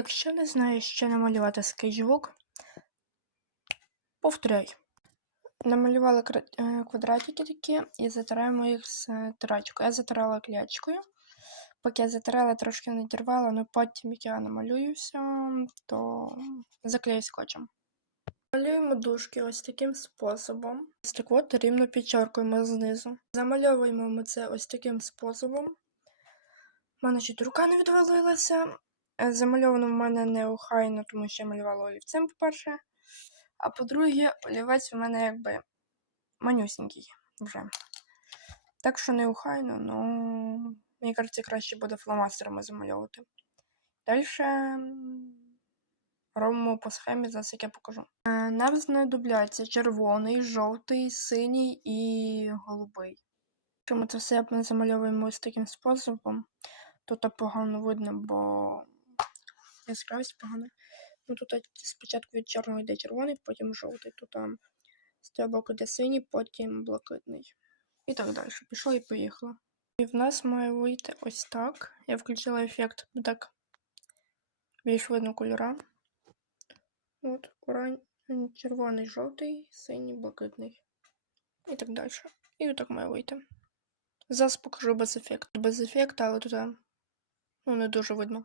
Якщо не знаєш, що намалювати скетчбук, повторяй. Намалювали е, квадратики такі і затираємо їх з е, тирачкою. Я затирала клячкою. Поки я затирала, трошки надірвала, але потім, як я намалюю все, то заклею скотчем. Малюємо дужки ось таким способом. Ось так от рівно підчеркуємо знизу. Замальовуємо ми це ось таким способом. У мене чуть рука не відвалилася. Замальовано в мене неохайно, тому що я малювала олівцем, по-перше. А по-друге, олівець в мене якби манюсінький вже. Так що неохайно, ну мені кажеться, краще буде фломастерами замальовувати. Далі робимо по схемі, зараз як я покажу. Е, Нам знадобляться червоний, жовтий, синій і голубий. Ми це все ми замальовуємо ось таким способом, то погано видно, бо яскравість погана. Ну тут спочатку від чорного йде червоний, потім жовтий, тут там боку йде синій, потім блакитний. І так далі. Пішло і поїхало. І в нас має вийти ось так. Я включила ефект так більш видно кольора. От, орань, червоний, жовтий, синій, блакитний. І так далі. І отак має вийти. Зараз покажу без ефекту. Без ефекту, але тут ну, не дуже видно.